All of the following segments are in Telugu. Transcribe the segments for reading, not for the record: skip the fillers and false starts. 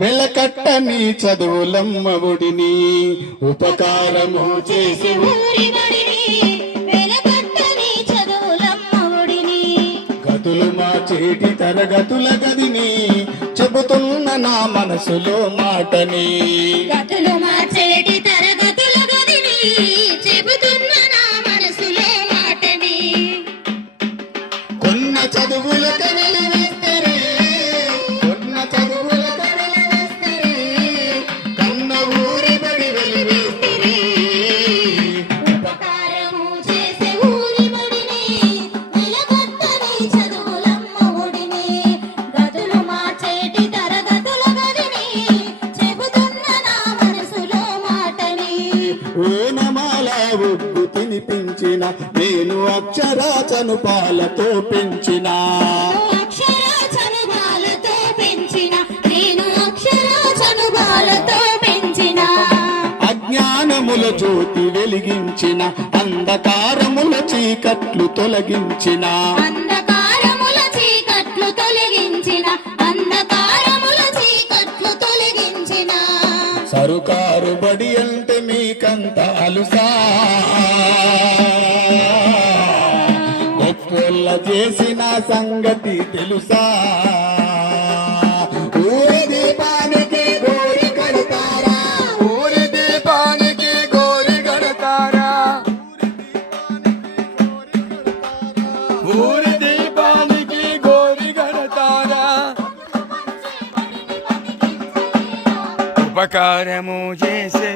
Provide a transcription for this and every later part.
వెలకట్టని చదువులమ్మ ఒడిని ఉపకారము చేసి గతులు మార్చేటి తరగతుల గదిని చెబుతున్న నా మనసులో మాటని గతులు మార్చేటి తరగతుల గదిని చెబుతున్న నా మనసులో మాటని కొన్న చదువుల తినిపించిన నేను అక్షరాచను పాలతో పెంచిన అజ్ఞానముల జ్యోతి వెలిగించిన అంధకారముల చీకట్లు తొలగించిన సరుకారు బడి అంటే మీకంత అలుసా గొప్పొల్ల చేసిన సంగతి తెలుసా ఊరి దీపానికి గోరి కడతారా ఊరి దీపానికి గోరి కడతారా ఊరి దీపానికి గోరి కడతారా ఉపకారము చేసే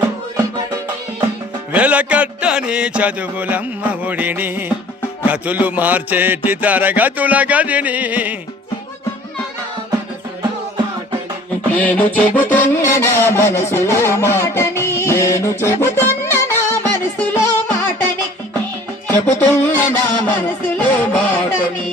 వెలకట్టని చదువులమ్మ ఒడిని గతులు మార్చేటి తరగతుల గదిని నేను చెబుతున్న నా మనసులో మాటని నేను చెబుతున్న నా మనసులో మాటని చెబుతున్న నా మనసులో మాటని